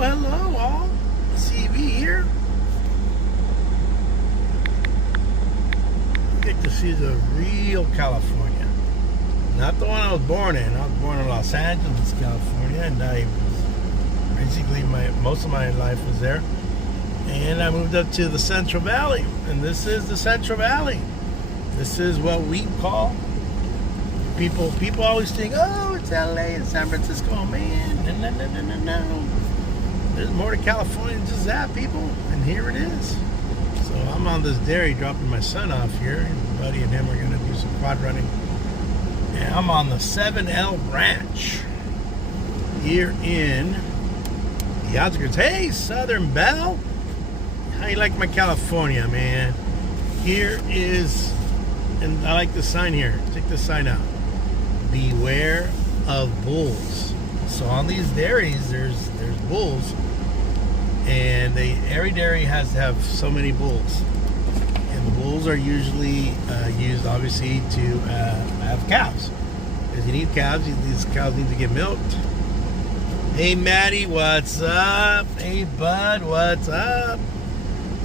hello all. CV here. You get to see the real California. Not the one I was born in. I was born in Los Angeles, California, and I was basically most of my life was there. And I moved up to the Central Valley, and this is the Central Valley. This is what we call people always think, oh, it's LA and San Francisco. Oh, man, no. There's more to California than just that, people. And here it is. So I'm on this dairy dropping my son off here. And Buddy and him are going to do some quad running. And I'm on the 7L Ranch here in the outskirts. Hey, Southern Belle. How you like my California, man? Here is, and I like the sign here. Check this sign out. Beware of bulls. So on these dairies, there's bulls, and every dairy has to have so many bulls, and the bulls are usually used, obviously, to have calves. Because you need calves. These cows need to get milked. Hey, Maddie, what's up? Hey, Bud, what's up?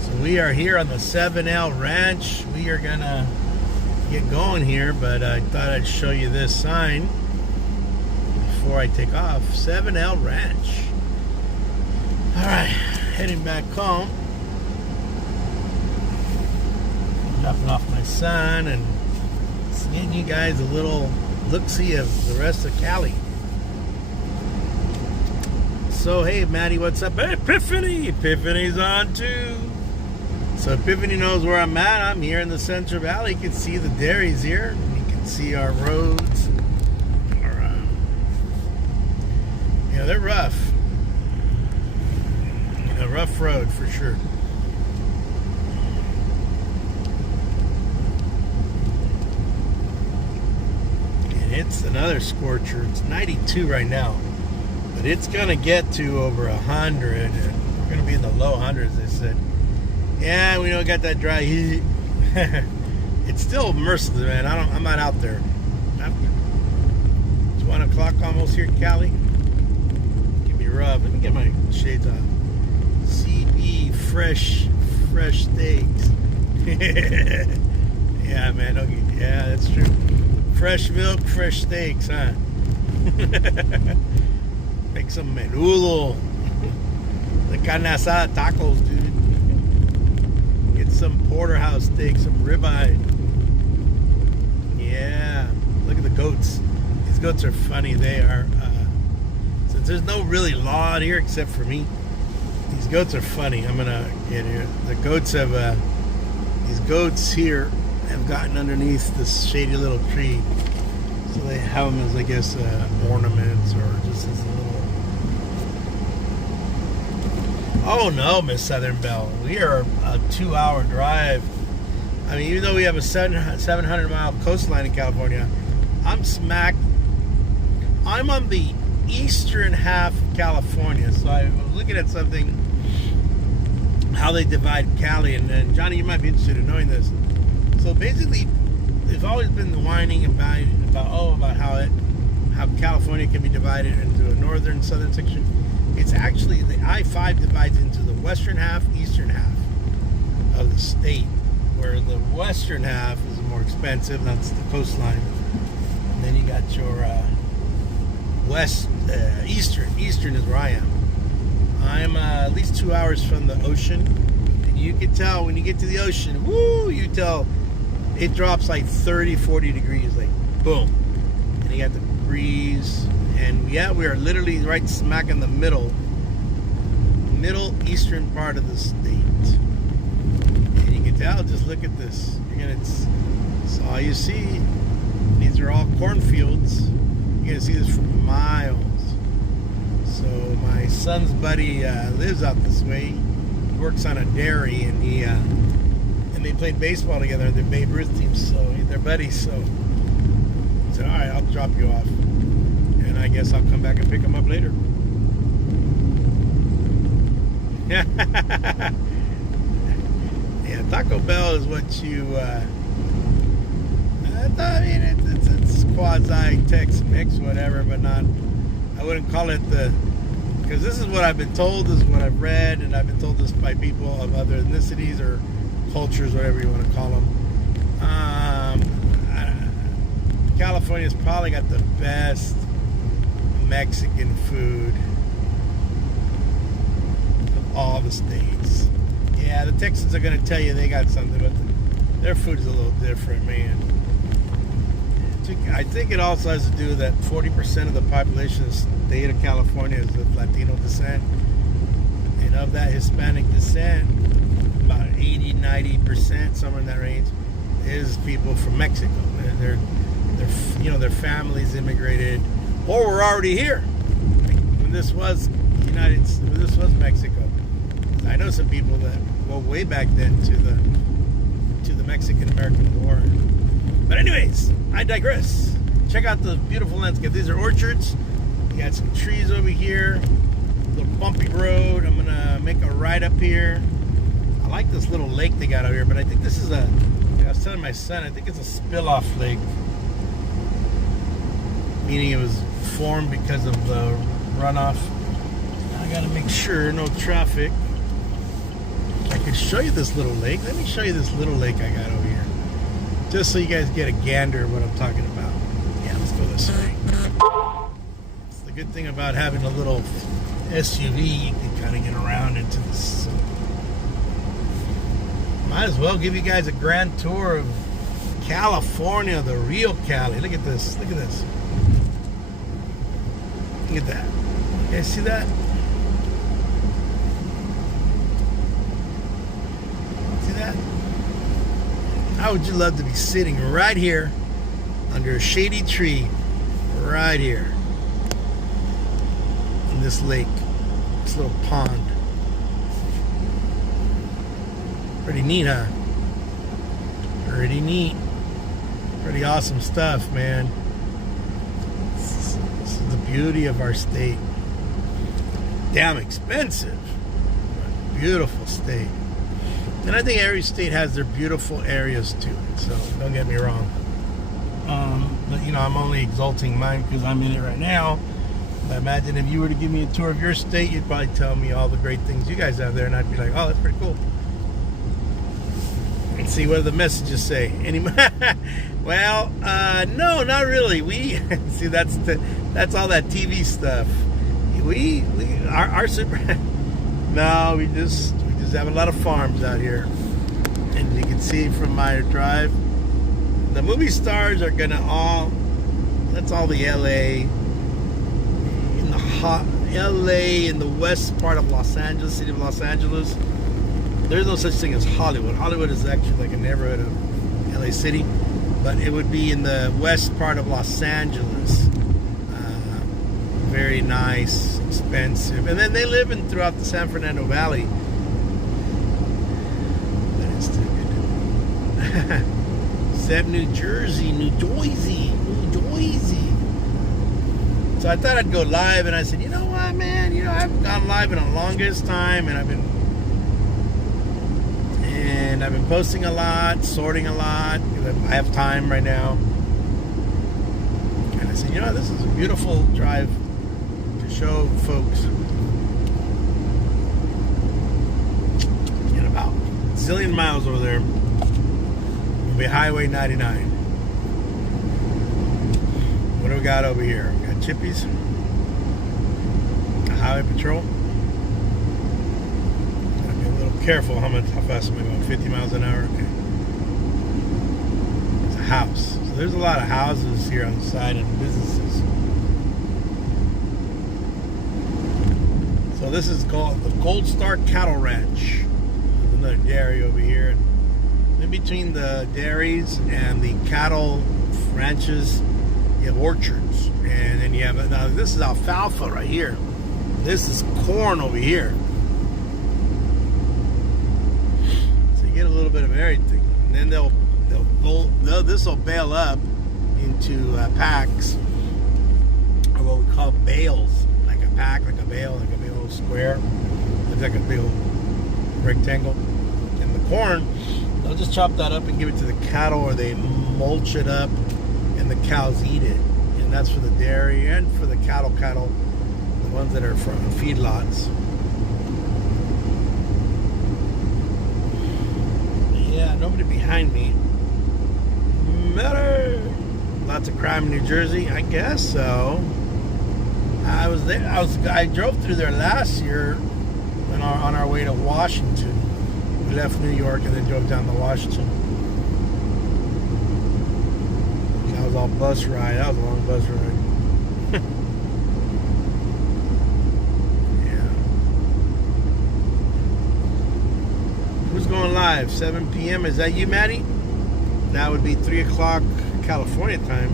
So we are here on the 7L Ranch. We are gonna get going here, but I thought I'd show you this sign before I take off. 7L Ranch. Alright, heading back home. Dropping off my son and getting you guys a little look-see of the rest of Cali. So hey, Maddie, what's up? Hey, Epiphany's on too. So Epiphany knows where I'm at. I'm here in the Central Valley. You can see the dairies here. You can see our roads. They're rough. A rough road for sure. And it's another scorcher. It's 92 right now. But it's going to get to over 100. And we're going to be in the low hundreds, they said. Yeah, we don't got that dry heat. It's still merciless, man. I'm not out there. It's 1 o'clock almost here in Cali. Give me rough. Let me get my shades on. CB fresh steaks. Yeah, man. Okay. Yeah, that's true. Fresh milk, fresh steaks, huh? Make some menudo. The carne asada tacos, dude. Get some porterhouse steak, some ribeye. Yeah. Look at the goats. These goats are funny. They are. Since there's no really law out here except for me, these goats are funny. I'm gonna get here. The goats have. These goats here have gotten underneath this shady little tree, so they have them as, I guess, ornaments or just as a little. Oh no, Miss Southern Belle. We are a 2-hour drive. I mean, even though we have a 700-mile coastline in California, I'm on the eastern half of California. So I was looking at something, how they divide Cali, and Johnny, you might be interested in knowing this. So basically, there's always been the whining about how California can be divided into a northern, southern section. It's actually the I-5 divides into the western half, eastern half of the state, where the western half is more expensive. That's the coastline. And then you got your eastern. Eastern is where I am. I'm at least 2 hours from the ocean, and you can tell when you get to the ocean, woo, you tell it drops like 30, 40 degrees, like boom. And you got the breeze. And yeah, we are literally right smack in the middle eastern part of the state. And you can tell, just look at this. It's all you see. These are all cornfields. You're gonna see this for miles. So my son's buddy lives out this way. He works on a dairy, and and they played baseball together. They're Babe Ruth teams, so they're buddies. So I said, all right, I'll drop you off. And I guess I'll come back and pick them up later. Yeah, Taco Bell is what you. I mean, it's quasi Tex-Mex, whatever, but not. I wouldn't call it because this is what I've been told, this is what I've read, and I've been told this by people of other ethnicities or cultures, whatever you want to call them. California's probably got the best Mexican food of all the states. Yeah, the Texans are going to tell you they got something, but their food is a little different, man. I think it also has to do with that 40% of the population of the state of California is of Latino descent. And of that Hispanic descent, about 80-90%, somewhere in that range, is people from Mexico. Their families immigrated or were already here when this was Mexico. I know some people that go way back then to the Mexican-American War. But anyways, I digress. Check out the beautiful landscape. These are orchards. You got some trees over here. Little bumpy road. I'm gonna make a right up here. I like this little lake they got over here, but I think this is I was telling my son, I think it's a spill-off lake. Meaning it was formed because of the runoff. I gotta make sure no traffic. I could show you this little lake. Let me show you this little lake I got over here. Just so you guys get a gander of what I'm talking about. Yeah, let's go this way. It's the good thing about having a little SUV, you can kind of get around into this. Might as well give you guys a grand tour of California, the real Cali. Look at this. Look at this. Look at that. You guys see that? See that? How would you love to be sitting right here under a shady tree right here in this lake, this little pond? Pretty neat, huh? Pretty neat. Pretty awesome stuff, man. This is the beauty of our state. Damn expensive, but beautiful state. And I think every state has their beautiful areas to it, so don't get me wrong. But I'm only exalting mine because I'm in it right now. I imagine if you were to give me a tour of your state, you'd probably tell me all the great things you guys have there, and I'd be like, oh, that's pretty cool. And see what the messages say. Well, no, not really. We see that's all that TV stuff. Our super. No, we just have a lot of farms out here, and you can see from my drive, the movie stars are gonna that's all the LA, in the hot LA, in the west part of Los Angeles, city of Los Angeles. There's no such thing as Hollywood. Hollywood is actually like a neighborhood of LA City, but it would be in the west part of Los Angeles. Very nice, expensive, and then they live throughout the San Fernando Valley. Except New Jersey. So I thought I'd go live, and I said, you know what, man? I haven't gone live in the longest time, and I've been posting a lot, sorting a lot. I have time right now, and I said, this is a beautiful drive to show folks. In about a zillion miles over there. Be Highway 99. What do we got over here? We got Chippies, Highway Patrol. Gotta be a little careful how fast am I going? 50 miles an hour. Okay. It's a house. So there's a lot of houses here on the side and businesses. So this is called the Gold Star Cattle Ranch. There's another dairy over here. In between the dairies and the cattle ranches, you have orchards, and then you have now this is alfalfa right here. This is corn over here. So you get a little bit of everything, and then this will bale up into packs, or what we call bales, like a pack, like a bale square. It's like a big old rectangle, and the corn. They'll just chop that up and give it to the cattle, or they mulch it up and the cows eat it. And that's for the dairy and for the cattle. The ones that are from feedlots. Yeah, nobody behind me. Better. Lots of crime in New Jersey, I guess so. I was there. I drove through there last year on our way to Washington. We left New York and then drove down to Washington. That was all bus ride. That was a long bus ride. Yeah. Who's going live? 7 p.m. Is that you, Maddie? That would be 3 o'clock California time.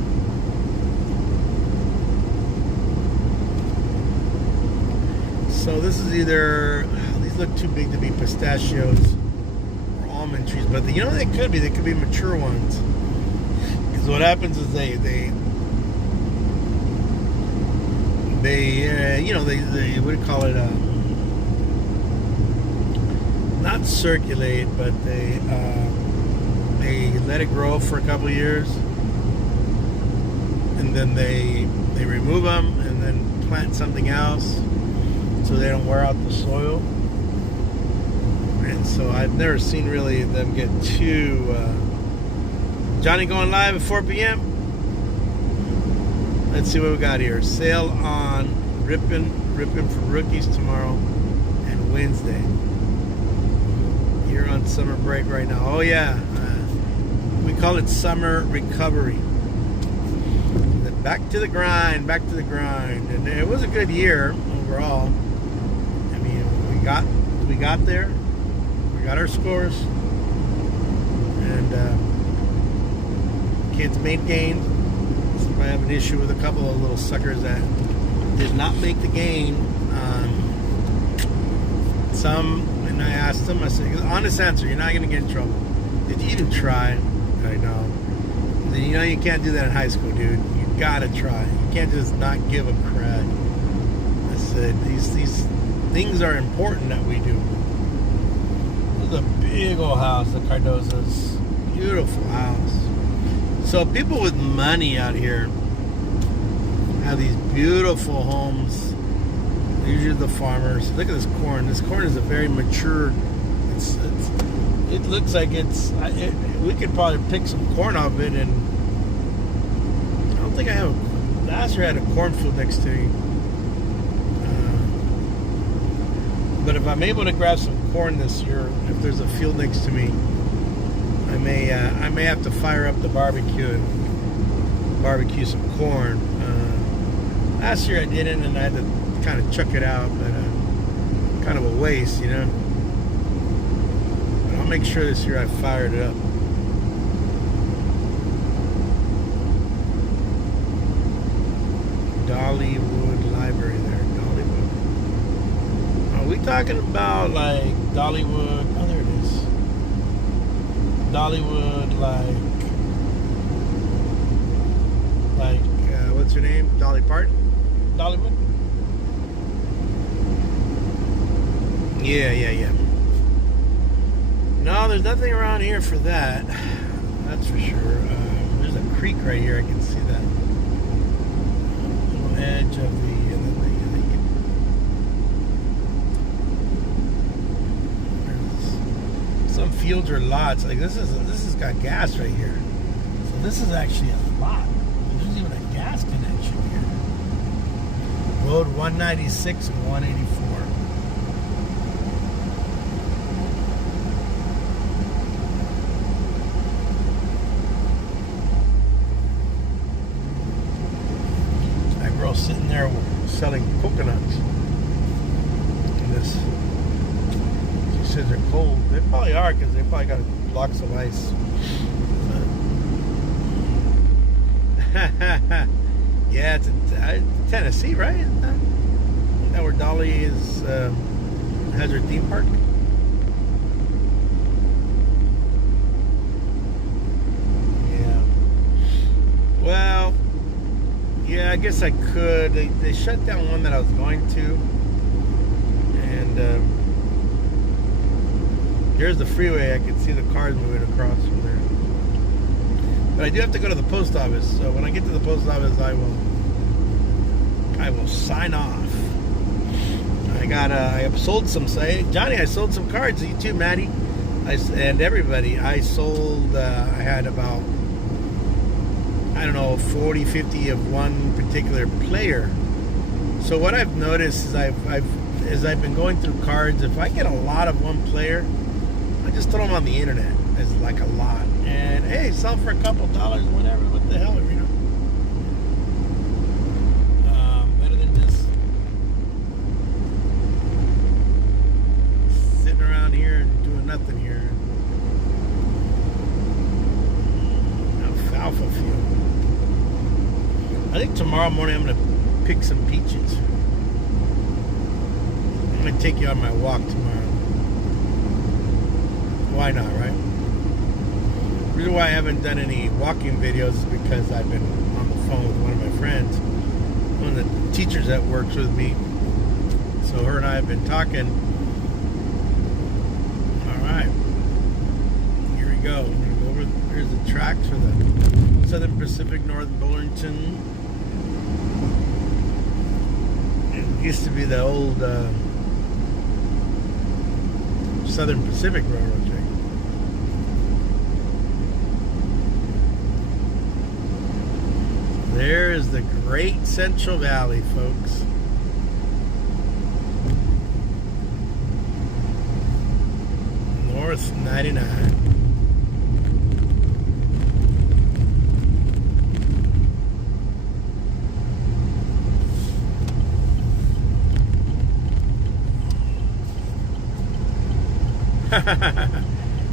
So this is either, these look too big to be pistachios or almond trees, but you know they could be mature ones. Because what happens is they what do you call it? Not circulate, but they let it grow for a couple of years, and then they remove them and then plant something else so they don't wear out the soil. And so I've never seen really them get too Johnny going live at 4 p.m. Let's see what we got here. Sale on Rippin' for rookies tomorrow and Wednesday. You're on summer break right now. Oh yeah, we call it summer recovery. Back to the grind, and it was a good year overall. I mean, we got there, we got our scores, and kids made gains. So I have an issue with a couple of little suckers that did not make the game. Some, and I asked them, I said, honest answer, you're not going to get in trouble. Did you even try? I know. You know you can't do that in high school, dude. You gotta try. You can't just not give them credit. I said, these things are important that we do. This is a big old house, the Cardozas. Beautiful house. So people with money out here have these beautiful homes. Usually the farmers. Look at this corn. This corn is a very mature. It looks like we could probably pick some corn off of it, and I don't think I have. Last year I had a cornfield next to me. But if I'm able to grab some corn this year, if there's a field next to me, I may have to fire up the barbecue and barbecue some corn. Last year I didn't, and I had to kind of chuck it out, but kind of a waste, you know. But I'll make sure this year I fired it up. Dollywood Library there, Dollywood. Are we talking about like Dollywood? Oh, there it is. Dollywood, like what's her name? Dolly Parton? Dollywood? Yeah. No, there's nothing around here for that. That's for sure. There's a creek right here. I can see that. Little edge of the. Some fields or lots. Like this has got gas right here. So this is actually a lot. There's even a gas connection here. Road 196 and 184. Sitting there selling coconuts. And this, she says they're cold. They probably are, because they probably got blocks of ice. Yeah, it's in Tennessee, right? Isn't that where Dolly is has her theme park? Yeah. Well. Yeah, I guess I could. They shut down one that I was going to. And here's the freeway. I can see the cars moving across from there. But I do have to go to the post office. So when I get to the post office, I will sign off. I sold some. Say, Johnny, I sold some cards. You too, Maddie. And everybody. I sold. I had about, I don't know, 40, 50 of one particular player. So what I've noticed is I've been going through cards. If I get a lot of one player, I just throw them on the internet. It's like a lot. And hey, sell for a couple dollars, whatever. What the hell, you know? Better than just sitting around here and doing nothing here. Alfalfa field. I think tomorrow morning I'm gonna pick some peaches. I'm gonna take you on my walk tomorrow. Why not, right? The reason why I haven't done any walking videos is because I've been on the phone with one of my friends, one of the teachers that works with me. So her and I have been talking. All right, here we go. I'm gonna go over. Here's the tracks for the Southern Pacific Northern Burlington. It used to be the old Southern Pacific Railroad train. There is the Great Central Valley, folks. North 99.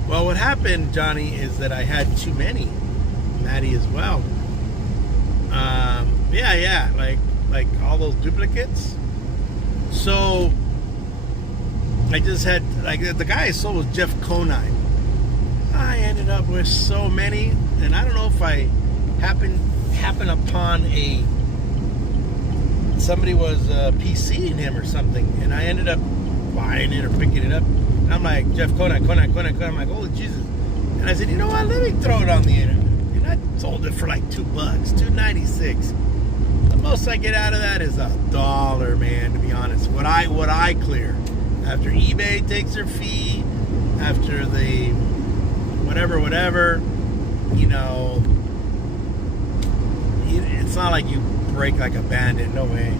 Well, what happened, Johnny, is that I had too many. Maddie as well. Yeah, like all those duplicates. So I just had, like, the guy I sold was Jeff Conine. I ended up with so many, and I don't know if I happened upon somebody was PCing him or something, and I ended up buying it or picking it up. And I'm like, Jeff Conine. I'm like, holy Jesus. And I said, you know what? Let me throw it on the internet. And I sold it for like $2, $2.96. The most I get out of that is $1, man, to be honest. What I clear. After eBay takes their fee, after the whatever, you know, it's not like you break like a bandit, no way.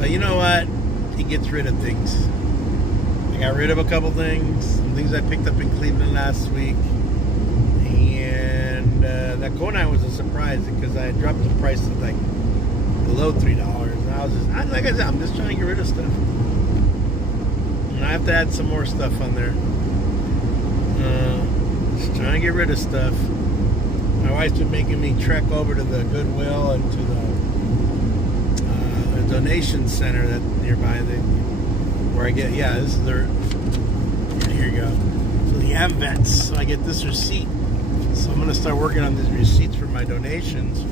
But you know what? He gets rid of things. I got rid of a couple things, some things I picked up in Cleveland last week, and that Conine was a surprise because I had dropped the price to like below $3, and I was just, like I said, I'm just trying to get rid of stuff, and I have to add some more stuff on there. Just trying to get rid of stuff. My wife's been making me trek over to the Goodwill and to the donation center that's nearby. Where I get, this is their, here you go. So the AMVETS, so I get this receipt. So I'm going to start working on these receipts for my donations,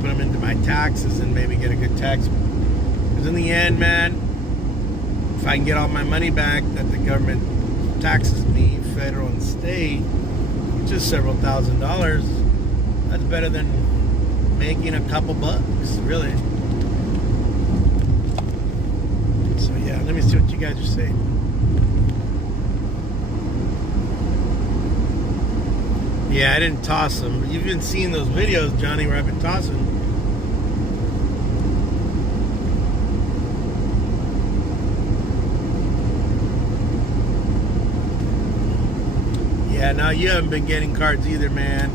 put them into my taxes, and maybe get a good tax. Because in the end, man, if I can get all my money back that the government taxes me, federal and state, which is several $1,000s, that's better than making a couple bucks, really. Let me see what you guys are saying. Yeah, I didn't toss them. You've been seeing those videos, Johnny, where I've been tossing. Yeah, now you haven't been getting cards either, man.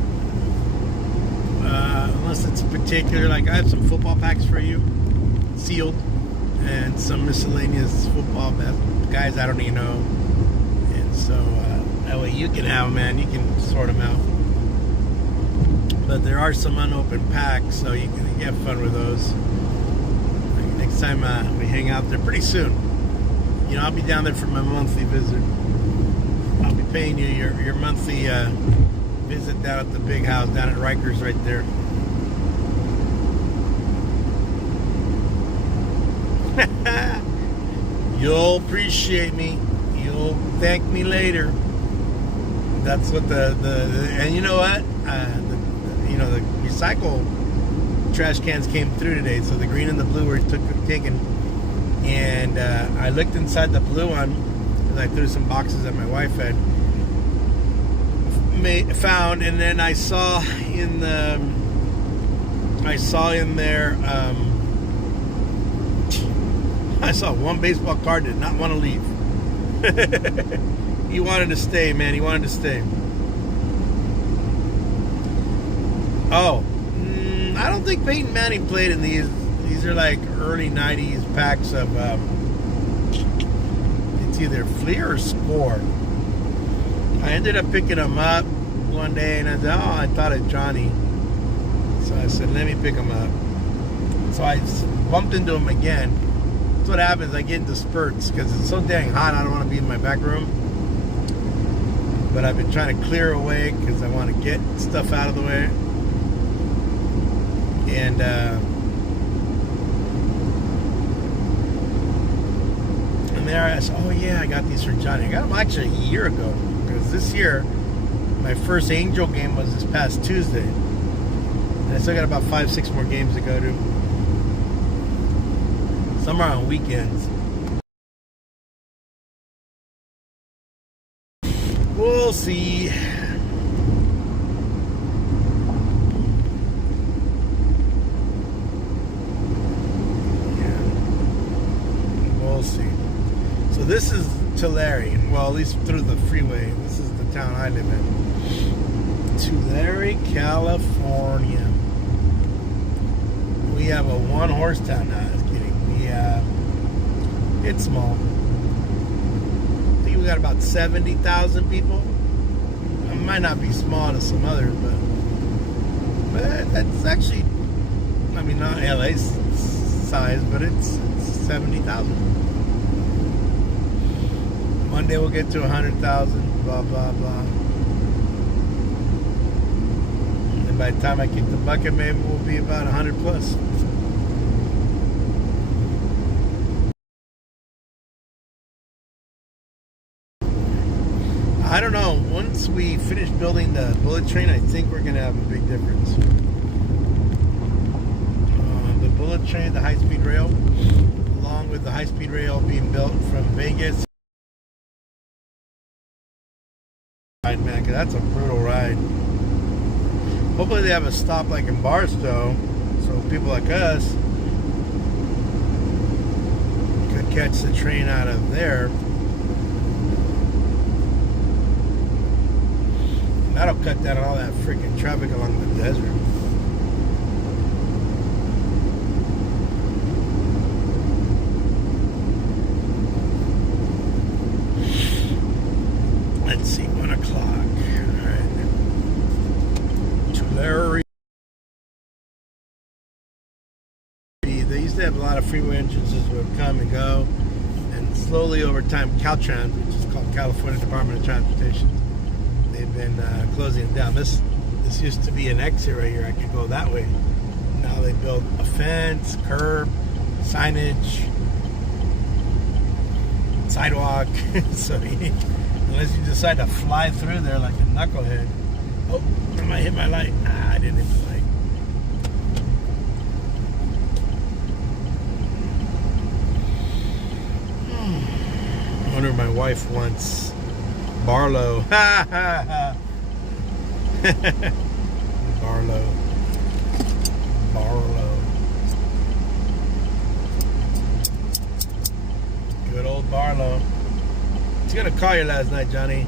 Unless it's particular. Like, I have some football packs for you, sealed. And some miscellaneous football guys I don't even know. And so that way you can have them, man. You can sort them out. But there are some unopened packs, so you can have fun with those. Like next time we hang out there pretty soon. You know, I'll be down there for my monthly visit. I'll be paying you your monthly visit down at the big house down at Rikers right there. You'll appreciate me. You'll thank me later. That's what and you know what? The recycle trash cans came through today, so the green and the blue were taken. And I looked inside the blue one, and I threw some boxes that my wife had found, and then I saw in there. I saw one baseball card did not want to leave. He wanted to stay, man. He wanted to stay. Oh, I don't think Peyton Manning played in these. These are like early 90s packs of, it's either Fleer or Score. I ended up picking them up one day, and I said, oh, I thought of Johnny. So I said, let me pick them up. So I bumped into him again. That's what happens. I get into spurts because it's so dang hot. I don't want to be in my back room. But I've been trying to clear away because I want to get stuff out of the way. And there I said, oh yeah, I got these for Johnny. I got them actually a year ago because this year my first Angel game was this past Tuesday. And I still got about 5-6 more games to go to. Some are on weekends. We'll see. Yeah. We'll see. So this is Tulare. Well, at least through the freeway. This is the town I live in. Tulare, California. We have a one-horse town. No, I was kidding. It's small. I think we got about 70,000 people. It might not be small to some others, but that's actually, I mean, not LA's size, but it's 70,000. One day we'll get to 100,000, blah, blah, blah. And by the time I kick the bucket, maybe we'll be about 100 plus. I don't know. Once we finish building the bullet train, I think we're going to have a big difference. The bullet train, the high-speed rail, along with the high-speed rail being built from Vegas. Man, because that's a brutal ride. Hopefully they have a stop like in Barstow, so people like us could catch the train out of there. That'll cut down all that freaking traffic along the desert. Let's see, 1 o'clock. All right. Tulare. They used to have a lot of freeway entrances that would come and go. And slowly over time, Caltrans, which is called California Department of Transportation, they've been closing it down. This used to be an exit right here. I could go that way. Now they built a fence, curb, signage, sidewalk. So unless you decide to fly through there like a knucklehead. Oh, I might hit my light. I didn't hit the light. I wonder if my wife wants Barlow. Barlow. Good old Barlow. I was gonna call you last night, Johnny.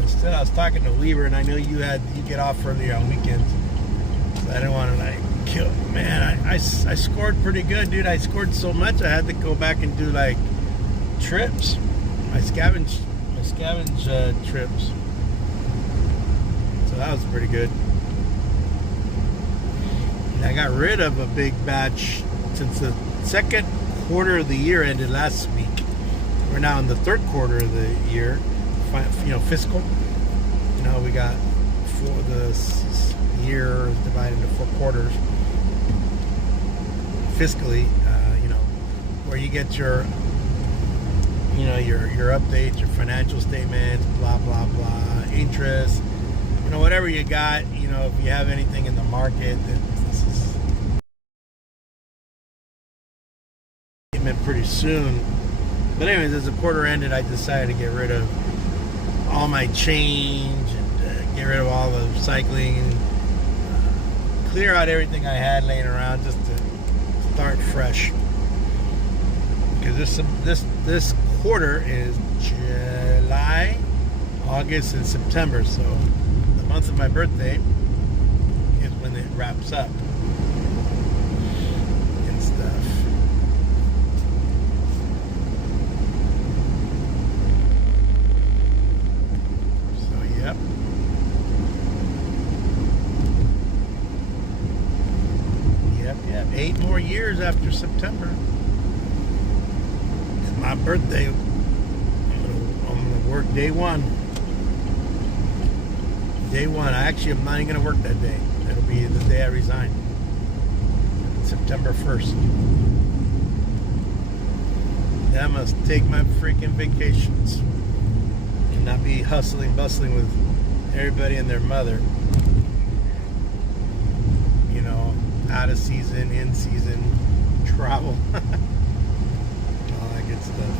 Instead, I was talking to Weaver, and I knew you get off earlier on weekends, so I didn't want to like kill. Man, I scored pretty good, dude. I scored so much I had to go back and do like trips. My scavenge trips. So that was pretty good. And I got rid of a big batch since the second quarter of the year ended last week. We're now in the third quarter of the year, fiscal. We got the year is divided into 4 quarters. Fiscally, where you get your updates, your financial statements, blah, blah, blah, interest, whatever you got, if you have anything in the market that treatment pretty soon. But anyways, as the quarter ended, I decided to get rid of all my change and get rid of all the cycling and clear out everything I had laying around just to start fresh. Because this quarter is July, August, and September. So the month of my birthday is when it wraps up and stuff. So yep. Yep. 8 more years after September. It's my birthday. I'm gonna work day one. Day one. I actually am not even gonna work that day. It'll be the day I resign. September 1st. Then I must take my freaking vacations and not be hustling, bustling with everybody and their mother. You know, out of season, in season, travel. All that good stuff.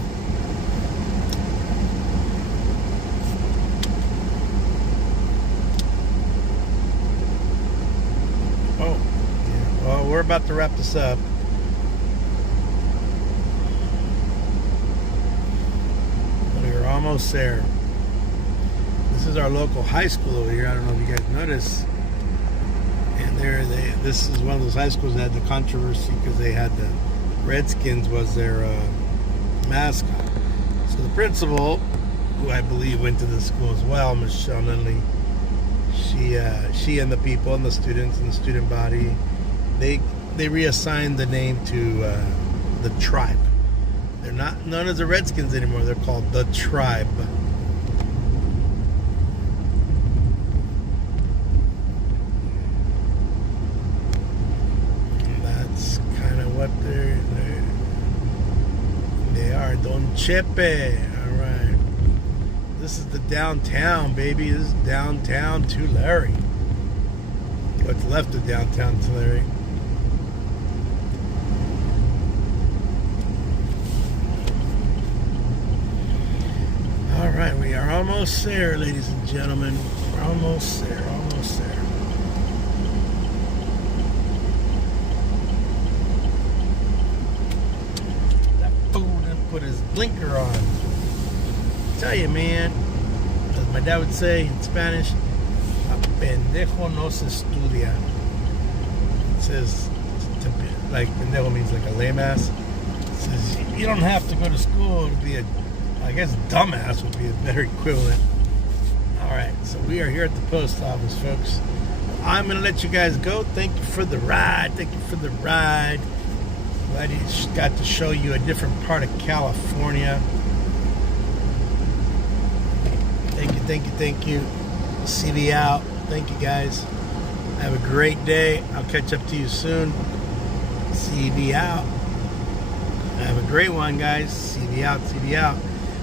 Oh, yeah. Well, we're about to wrap this up. We're almost there. This is our local high school over here. I don't know if you guys noticed. And this is one of those high schools that had the controversy because they had the Redskins was their mascot. So the principal, who I believe went to the school as well, Michelle Nunley, she and the people and the students and the student body, they reassigned the name to the Tribe. They're not known as the Redskins anymore. They're called the Tribe. And that's kind of what they are. Don Chepe. All right. This is the downtown, baby. This is downtown Tulare. What's left of downtown Tulare. All right, we are almost there, ladies and gentlemen. We're almost there, almost there. That fool didn't put his blinker on. Tell you, man, as my dad would say in Spanish, a pendejo no se estudia. It says, like, pendejo means like a lame ass. It says, you don't have to go to school to be I guess dumbass would be a better equivalent. Alright, so we are here at the post office, folks. I'm going to let you guys go. Thank you for the ride. Thank you for the ride. Glad you got to show you a different part of California. Thank you, thank you, thank you. CB out. Thank you, guys. Have a great day. I'll catch up to you soon. CB out. Have a great one, guys. CB out, CB out.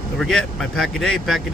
Don't forget, my pack a day, pack a day.